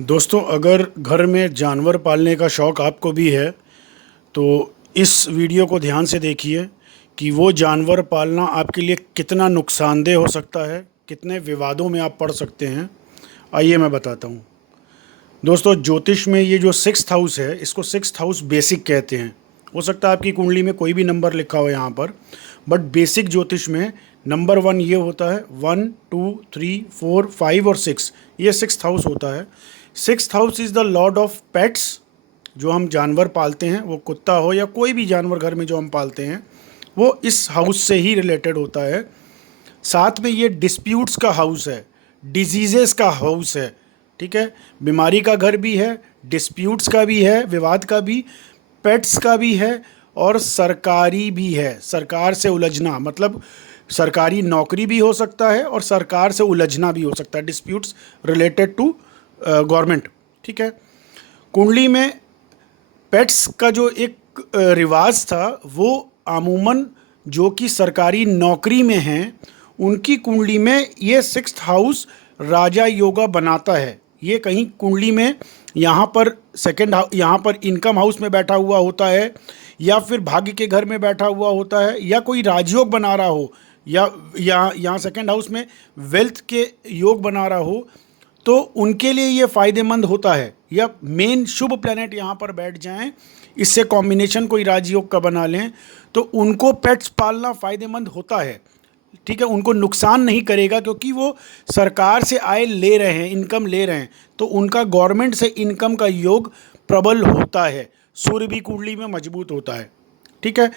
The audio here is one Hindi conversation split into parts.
दोस्तों, अगर घर में जानवर पालने का शौक़ आपको भी है तो इस वीडियो को ध्यान से देखिए कि वो जानवर पालना आपके लिए कितना नुकसानदेह हो सकता है, कितने विवादों में आप पड़ सकते हैं। आइए मैं बताता हूँ। दोस्तों, ज्योतिष में ये जो सिक्स्थ हाउस है, इसको सिक्स्थ हाउस बेसिक कहते हैं। हो सकता है आपकी कुंडली में कोई भी नंबर लिखा हो यहाँ पर, बट बेसिक ज्योतिष में नंबर 1 ये होता है। 1 2 3 4 5 और 6, ये सिक्स्थ हाउस होता है। Sixth house is the Lord of pets. जो हम जानवर पालते हैं, वो कुत्ता हो या कोई भी जानवर घर में जो हम पालते हैं, वो इस हाउस से ही रिलेटेड होता है। साथ में ये डिस्प्यूट्स का हाउस है, डिजीज़ेस का हाउस है। ठीक है, बीमारी का घर भी है, डिस्प्यूट्स का भी है, विवाद का भी, पेट्स का भी है, और सरकारी भी है। सरकार से उलझना, मतलब सरकारी नौकरी भी हो सकता है और सरकार से उलझना भी हो सकता है। Disputes related to government. ठीक है, कुंडली में पेट्स का जो एक रिवाज था, वो अमूमन जो कि सरकारी नौकरी में हैं, उनकी कुंडली में ये सिक्स्थ हाउस राजा योगा बनाता है। ये कहीं कुंडली में यहाँ पर सेकंड यहाँ पर इनकम हाउस में बैठा हुआ होता है, या फिर भाग्य के घर में बैठा हुआ होता है, या कोई राजयोग बना रहा हो, या यहाँ सेकंड हाउस में वेल्थ के योग बना रहा हो, तो उनके लिए ये फ़ायदेमंद होता है। या मेन शुभ प्लैनेट यहाँ पर बैठ जाएं, इससे कॉम्बिनेशन कोई राजयोग का बना लें, तो उनको पेट्स पालना फ़ायदेमंद होता है। ठीक है, उनको नुकसान नहीं करेगा, क्योंकि वो सरकार से आय ले रहे हैं, इनकम ले रहे हैं, तो उनका गवर्नमेंट से इनकम का योग प्रबल होता है। सूर्य भी कुंडली में मजबूत होता है। ठीक है,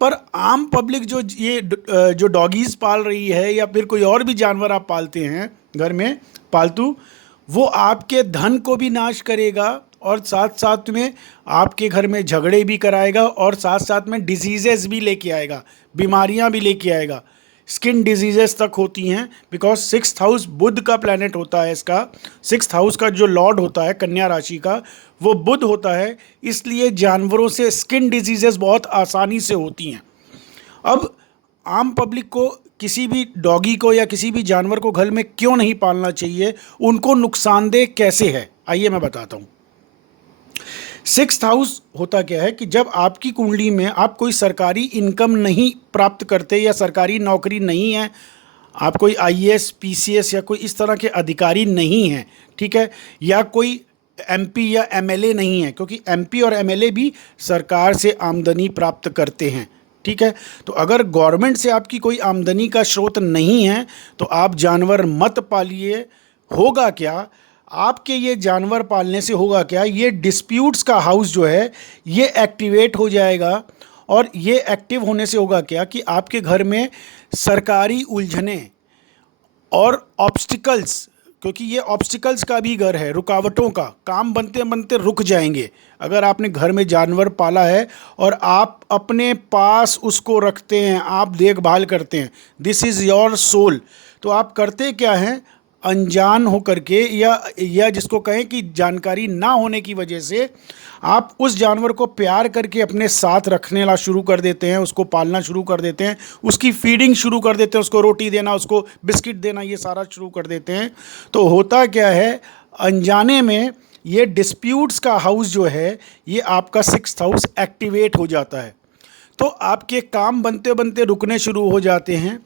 पर आम पब्लिक जो डॉगीज़ पाल रही है, या फिर कोई और भी जानवर आप पालते हैं घर में पालतू, वो आपके धन को भी नाश करेगा, और साथ साथ में आपके घर में झगड़े भी कराएगा, और साथ साथ में डिजीज़ेस भी लेके आएगा, बीमारियां भी लेके आएगा। स्किन डिजीजेस तक होती हैं, बिकॉज सिक्स्थ हाउस बुध का प्लैनेट होता है। इसका सिक्स्थ हाउस का जो लॉर्ड होता है कन्या राशि का, वो बुध होता है। इसलिए जानवरों से स्किन डिजीजेस बहुत आसानी से होती हैं। अब आम पब्लिक को किसी भी डॉगी को या किसी भी जानवर को घर में क्यों नहीं पालना चाहिए, उनको नुकसानदेह कैसे है, आइए मैं बताता हूँ। सिक्स्थ हाउस होता क्या है कि जब आपकी कुंडली में आप कोई सरकारी इनकम नहीं प्राप्त करते, या सरकारी नौकरी नहीं है, आप कोई आईएएस पीसीएस या कोई इस तरह के अधिकारी नहीं हैं, ठीक है, या कोई एमपी या एमएलए नहीं है, क्योंकि एमपी और एमएलए भी सरकार से आमदनी प्राप्त करते हैं। ठीक है, तो अगर गवर्नमेंट से आपकी कोई आमदनी का स्रोत नहीं है, तो आप जानवर मत पालिए। होगा क्या, आपके ये जानवर पालने से होगा क्या, ये डिस्प्यूट्स का हाउस जो है ये एक्टिवेट हो जाएगा। और ये एक्टिव होने से होगा क्या कि आपके घर में सरकारी उलझने और ऑब्स्टिकल्स, क्योंकि ये ऑब्स्टिकल्स का भी घर है, रुकावटों का, काम बनते बनते रुक जाएंगे। अगर आपने घर में जानवर पाला है और आप अपने पास उसको रखते हैं, आप देखभाल करते हैं, दिस इज़ योर सोल, तो आप करते क्या हैं, अनजान हो करके, या जिसको कहें कि जानकारी ना होने की वजह से, आप उस जानवर को प्यार करके अपने साथ रखने ला शुरू कर देते हैं, उसको पालना शुरू कर देते हैं, उसकी फीडिंग शुरू कर देते हैं, उसको रोटी देना, उसको बिस्किट देना, ये सारा शुरू कर देते हैं। तो होता क्या है, अनजाने में ये डिस्प्यूट्स का हाउस जो है, ये आपका सिक्स्थ हाउस एक्टिवेट हो जाता है। तो आपके काम बनते बनते रुकने शुरू हो जाते हैं।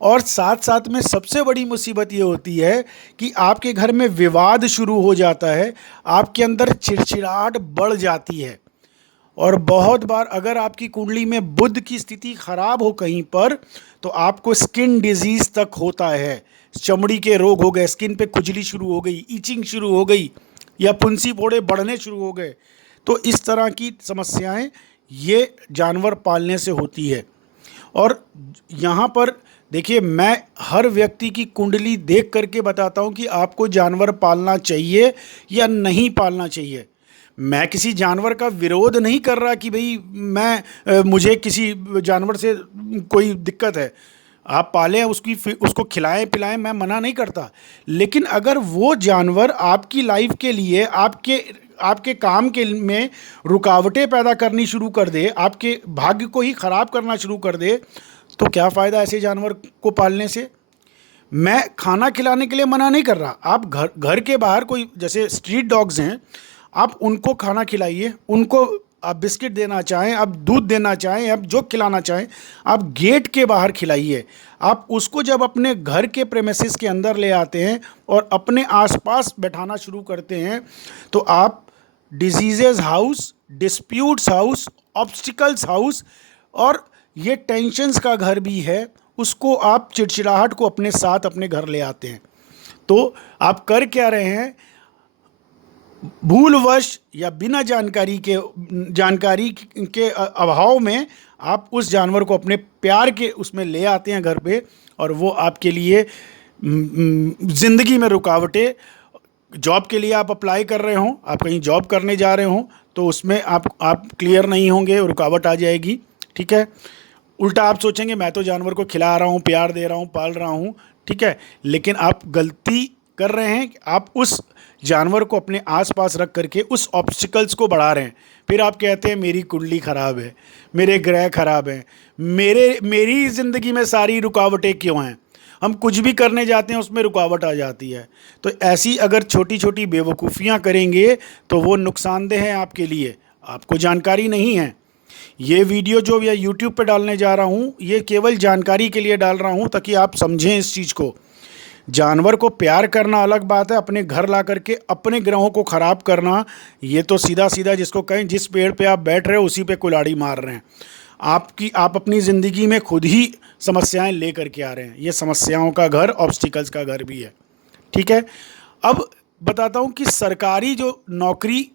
और साथ साथ में सबसे बड़ी मुसीबत ये होती है कि आपके घर में विवाद शुरू हो जाता है, आपके अंदर चिड़चिड़ाहट बढ़ जाती है। और बहुत बार अगर आपकी कुंडली में बुध की स्थिति खराब हो कहीं पर, तो आपको स्किन डिजीज़ तक होता है, चमड़ी के रोग हो गए, स्किन पे खुजली शुरू हो गई, ईचिंग शुरू हो गई, या फुंसी फोड़े बढ़ने शुरू हो गए। तो इस तरह की समस्याएं ये जानवर पालने से होती है। और यहाँ पर देखिए, मैं हर व्यक्ति की कुंडली देख करके बताता हूँ कि आपको जानवर पालना चाहिए या नहीं पालना चाहिए। मैं किसी जानवर का विरोध नहीं कर रहा कि भाई मुझे किसी जानवर से कोई दिक्कत है, आप पालें, उसको खिलाएं पिलाएं, मैं मना नहीं करता। लेकिन अगर वो जानवर आपकी लाइफ के लिए, आपके काम के में रुकावटें पैदा करनी शुरू कर दे, आपके भाग्य को ही ख़राब करना शुरू कर दे, तो क्या फ़ायदा ऐसे जानवर को पालने से। मैं खाना खिलाने के लिए मना नहीं कर रहा, आप घर घर के बाहर कोई जैसे स्ट्रीट डॉग्स हैं, आप उनको खाना खिलाइए, उनको आप बिस्किट देना चाहें, आप दूध देना चाहें, आप जो खिलाना चाहें, आप गेट के बाहर खिलाइए। आप उसको जब अपने घर के प्रेमिसेस के अंदर ले आते हैं और अपने आसपास बैठाना शुरू करते हैं, तो आप diseases house, disputes house, obstacles house और ये टेंशन्स का घर भी है, उसको आप चिड़चिड़ाहट को अपने साथ अपने घर ले आते हैं। तो आप कर क्या रहे हैं, भूलवश या बिना जानकारी के अभाव में आप उस जानवर को अपने प्यार के उसमें ले आते हैं घर पे, और वो आपके लिए ज़िंदगी में रुकावटें, जॉब के लिए आप अप्लाई कर रहे हों, आप कहीं जॉब करने जा रहे हों, तो उसमें आप क्लियर नहीं होंगे, रुकावट आ जाएगी। ठीक है, उल्टा आप सोचेंगे मैं तो जानवर को खिला रहा हूँ, प्यार दे रहा हूँ, पाल रहा हूँ, ठीक है, लेकिन आप गलती कर रहे हैं कि आप उस जानवर को अपने आसपास रख करके उस ऑब्स्टिकल्स को बढ़ा रहे हैं। फिर आप कहते हैं मेरी कुंडली ख़राब है, मेरे ग्रह ख़राब हैं, मेरी ज़िंदगी में सारी रुकावटें क्यों हैं, हम कुछ भी करने जाते हैं उसमें रुकावट आ जाती है। तो ऐसी अगर छोटी छोटी बेवकूफ़ियाँ करेंगे तो वो नुकसानदेह हैं आपके लिए, आपको जानकारी नहीं है। ये वीडियो जो मैं यूट्यूब पे डालने जा रहा हूँ, ये केवल जानकारी के लिए डाल रहा हूँ ताकि आप समझें इस चीज़ को। जानवर को प्यार करना अलग बात है, अपने घर ला करके अपने ग्रहों को ख़राब करना, ये तो सीधा सीधा जिसको कहें, जिस पेड़ पे आप बैठ रहे हो उसी पे कुल्हाड़ी मार रहे हैं। आप अपनी ज़िंदगी में खुद ही समस्याएं ले करके आ रहे हैं। ये समस्याओं का घर, ऑब्स्टिकल्स का घर भी है। ठीक है, अब बताता हूँ कि सरकारी जो नौकरी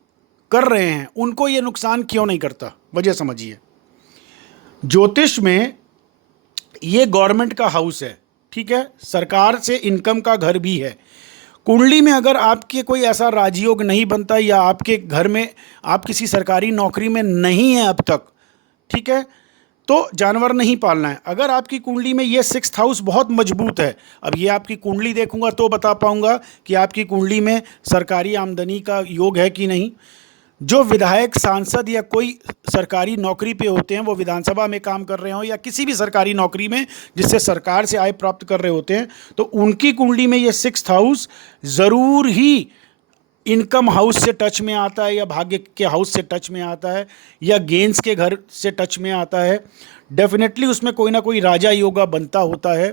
कर रहे हैं उनको ये नुकसान क्यों नहीं करता, वजह समझिए। ज्योतिष में ये गवर्नमेंट का हाउस है, ठीक है, सरकार से इनकम का घर भी है। कुंडली में अगर आपके कोई ऐसा राजयोग नहीं बनता या आपके घर में आप किसी सरकारी नौकरी में नहीं है अब तक, ठीक है, तो जानवर नहीं पालना है। अगर आपकी कुंडली में ये 6th हाउस बहुत मजबूत है, अब ये आपकी कुंडली देखूंगा तो बता पाऊंगा कि आपकी कुंडली में सरकारी आमदनी का योग है कि नहीं। जो विधायक, सांसद या कोई सरकारी नौकरी पे होते हैं, वो विधानसभा में काम कर रहे हो या किसी भी सरकारी नौकरी में जिससे सरकार से आय प्राप्त कर रहे होते हैं, तो उनकी कुंडली में ये 6th हाउस ज़रूर ही इनकम हाउस से टच में आता है, या भाग्य के हाउस से टच में आता है, या गेंस के घर से टच में आता है। डेफिनेटली उसमें कोई ना कोई राजा योगा बनता होता है,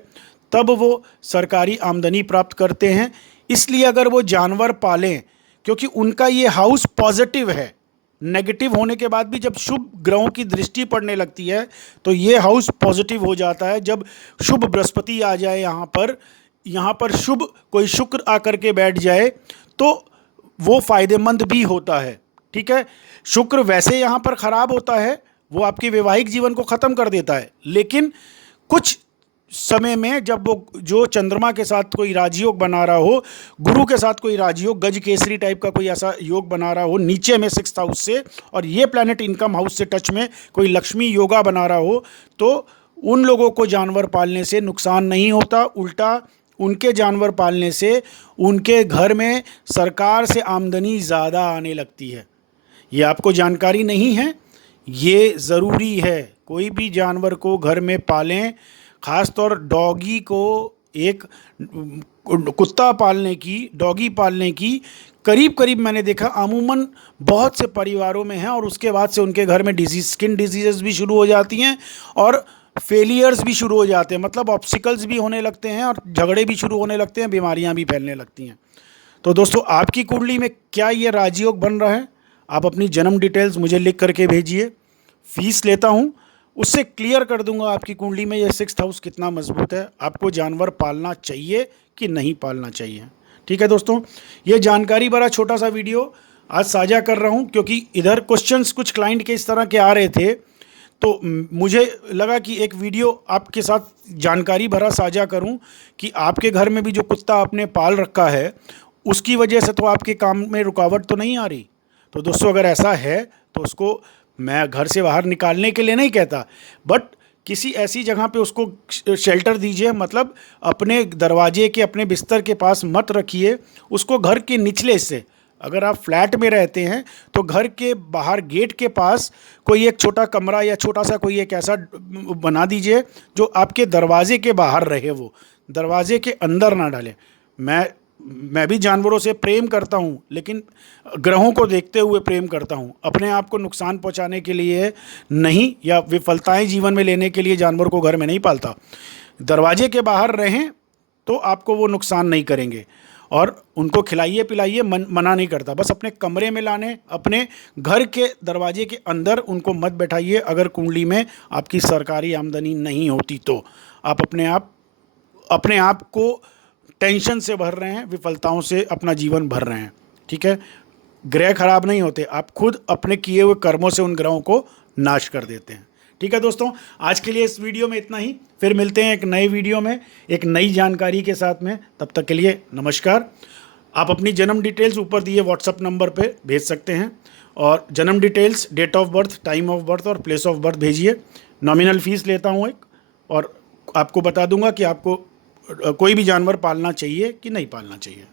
तब वो सरकारी आमदनी प्राप्त करते हैं। इसलिए अगर वो जानवर पालें, क्योंकि उनका ये हाउस पॉजिटिव है, नेगेटिव होने के बाद भी जब शुभ ग्रहों की दृष्टि पड़ने लगती है तो ये हाउस पॉजिटिव हो जाता है। जब शुभ बृहस्पति आ जाए यहाँ पर शुभ कोई शुक्र आकर के बैठ जाए तो वो फायदेमंद भी होता है। ठीक है, शुक्र वैसे यहाँ पर खराब होता है, वो आपके वैवाहिक जीवन को ख़त्म कर देता है, लेकिन कुछ समय में जब वो जो चंद्रमा के साथ कोई राजयोग बना रहा हो, गुरु के साथ कोई राजयोग, गज केसरी टाइप का कोई ऐसा योग बना रहा हो नीचे में 6th हाउस से, और ये प्लैनेट इनकम हाउस से टच में कोई लक्ष्मी योगा बना रहा हो, तो उन लोगों को जानवर पालने से नुकसान नहीं होता। उल्टा उनके जानवर पालने से उनके घर में सरकार से आमदनी ज़्यादा आने लगती है। ये आपको जानकारी नहीं है, ये ज़रूरी है। कोई भी जानवर को घर में पालें, ख़ासतौर डॉगी को, एक कुत्ता पालने की, डॉगी पालने की करीब करीब मैंने देखा अमूमन बहुत से परिवारों में है, और उसके बाद से उनके घर में स्किन डिजीज़ भी शुरू हो जाती हैं और फेलियर्स भी शुरू हो जाते हैं, मतलब ऑब्स्टिकल्स भी होने लगते हैं और झगड़े भी शुरू होने लगते हैं, बीमारियां भी फैलने लगती हैं। तो दोस्तों, आपकी कुंडली में क्या ये राजयोग बन रहा है? आप अपनी जन्म डिटेल्स मुझे लिख करके भेजिए, फीस लेता हूँ, उससे क्लियर कर दूंगा आपकी कुंडली में ये 6th हाउस कितना मजबूत है, आपको जानवर पालना चाहिए कि नहीं पालना चाहिए। ठीक है दोस्तों, ये जानकारी भरा छोटा सा वीडियो आज साझा कर रहा हूँ, क्योंकि इधर क्वेश्चंस कुछ क्लाइंट के इस तरह के आ रहे थे, तो मुझे लगा कि एक वीडियो आपके साथ जानकारी भरा साझा करूं कि आपके घर में भी जो कुत्ता आपने पाल रखा है उसकी वजह से तो आपके काम में रुकावट तो नहीं आ रही। तो दोस्तों, अगर ऐसा है तो उसको मैं घर से बाहर निकालने के लिए नहीं कहता, बट किसी ऐसी जगह पे उसको शेल्टर दीजिए, मतलब अपने दरवाजे के, अपने बिस्तर के पास मत रखिए उसको। घर के निचले हिस्से, अगर आप फ्लैट में रहते हैं तो घर के बाहर गेट के पास कोई एक छोटा कमरा या छोटा सा कोई एक ऐसा बना दीजिए जो आपके दरवाजे के बाहर रहे, वो दरवाजे के अंदर ना डालें। मैं भी जानवरों से प्रेम करता हूँ, लेकिन ग्रहों को देखते हुए प्रेम करता हूँ। अपने आप को नुकसान पहुँचाने के लिए नहीं, या विफलताएं जीवन में लेने के लिए जानवर को घर में नहीं पालता। दरवाजे के बाहर रहें तो आपको वो नुकसान नहीं करेंगे, और उनको खिलाइए पिलाइए, मना नहीं करता। बस अपने कमरे में लाने, अपने घर के दरवाजे के अंदर उनको मत बैठाइए। अगर कुंडली में आपकी सरकारी आमदनी नहीं होती तो आप अपने आप को टेंशन से भर रहे हैं, विफलताओं से अपना जीवन भर रहे हैं। ठीक है, ग्रह खराब नहीं होते, आप खुद अपने किए हुए कर्मों से उन ग्रहों को नाश कर देते हैं। ठीक है दोस्तों, आज के लिए इस वीडियो में इतना ही। फिर मिलते हैं एक नए वीडियो में एक नई जानकारी के साथ में। तब तक के लिए नमस्कार। आप अपनी जन्म डिटेल्स ऊपर दिए व्हाट्सएप नंबर पे भेज सकते हैं, और जन्म details, date of birth, time of birth और प्लेस ऑफ बर्थ भेजिए। नॉमिनल फीस लेता हूँ एक, और आपको बता दूंगा कि आपको कोई भी जानवर पालना चाहिए कि नहीं पालना चाहिए।